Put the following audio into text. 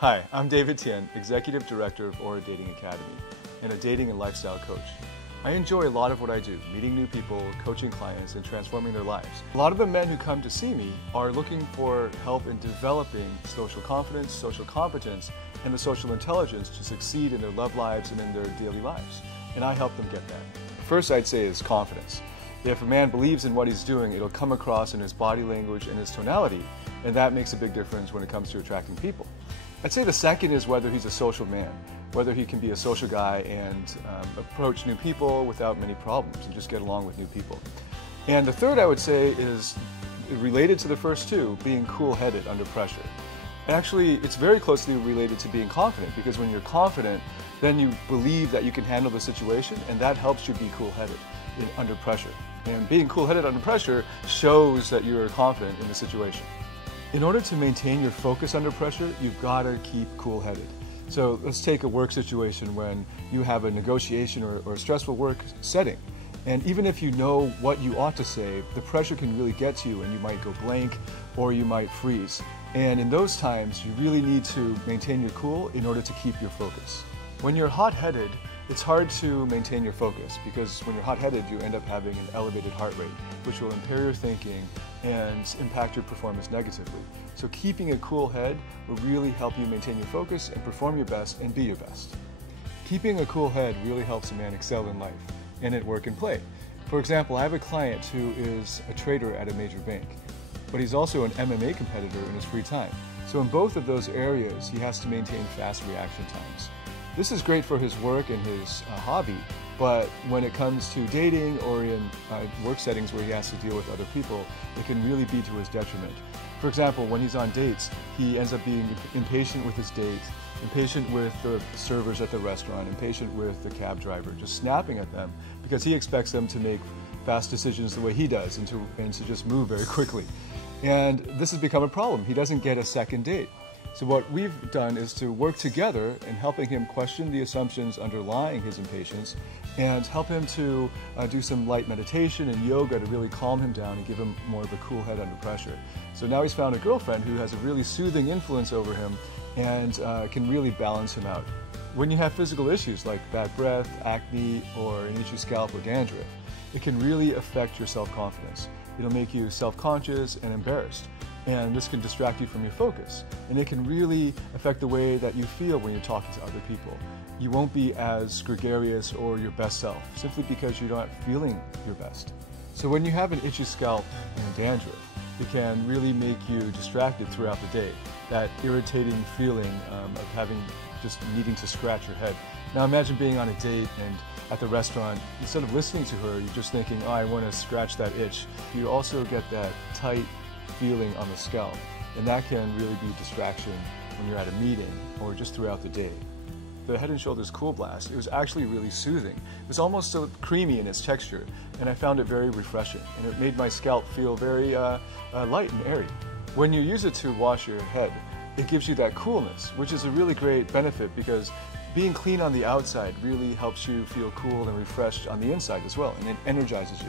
Hi, I'm David Tian, Executive Director of Aura Dating Academy, and a dating and lifestyle coach. I enjoy a lot of what I do, meeting new people, coaching clients, and transforming their lives. A lot of the men who come to see me are looking for help in developing social confidence, social competence, and the social intelligence to succeed in their love lives and in their daily lives. And I help them get that. First, I'd say is confidence. If a man believes in what he's doing, it'll come across in his body language and his tonality, and that makes a big difference when it comes to attracting people. I'd say the second is whether he's a social man, whether he can be a social guy and approach new people without many problems and just get along with new people. And the third I would say is related to the first two, being cool-headed under pressure. Actually, it's very closely related to being confident, because when you're confident, then you believe that you can handle the situation, and that helps you be cool-headed under pressure. And being cool-headed under pressure shows that you're confident in the situation. In order to maintain your focus under pressure, you've got to keep cool-headed. So let's take a work situation when you have a negotiation or a stressful work setting. And even if you know what you ought to say, the pressure can really get to you and you might go blank or you might freeze. And in those times, you really need to maintain your cool in order to keep your focus. When you're hot-headed, it's hard to maintain your focus, because when you're hot-headed, you end up having an elevated heart rate, which will impair your thinking and impact your performance negatively. So keeping a cool head will really help you maintain your focus and perform your best and be your best. Keeping a cool head really helps a man excel in life and at work and play. For example, I have a client who is a trader at a major bank, but he's also an MMA competitor in his free time. So in both of those areas, he has to maintain fast reaction times. This is great for his work and his hobby, but when it comes to dating or in work settings where he has to deal with other people, it can really be to his detriment. For example, when he's on dates, he ends up being impatient with his date, impatient with the servers at the restaurant, impatient with the cab driver, just snapping at them because he expects them to make fast decisions the way he does and to just move very quickly. And this has become a problem. He doesn't get a second date. So what we've done is to work together in helping him question the assumptions underlying his impatience and help him to do some light meditation and yoga to really calm him down and give him more of a cool head under pressure. So now he's found a girlfriend who has a really soothing influence over him and can really balance him out. When you have physical issues like bad breath, acne, or an itchy scalp or dandruff, it can really affect your self-confidence. It'll make you self-conscious and embarrassed. And this can distract you from your focus. And it can really affect the way that you feel when you're talking to other people. You won't be as gregarious or your best self, simply because you're not feeling your best. So when you have an itchy scalp and dandruff, it can really make you distracted throughout the day. That irritating feeling of just needing to scratch your head. Now imagine being on a date and at the restaurant, instead of listening to her, you're just thinking, oh, I want to scratch that itch. You also get that tight feeling on the scalp, and that can really be a distraction when you're at a meeting or just throughout the day. The Head & Shoulders Cool Blast, it was actually really soothing. It was almost so creamy in its texture, and I found it very refreshing, and it made my scalp feel very light and airy. When you use it to wash your head, it gives you that coolness, which is a really great benefit, because being clean on the outside really helps you feel cool and refreshed on the inside as well, and it energizes you.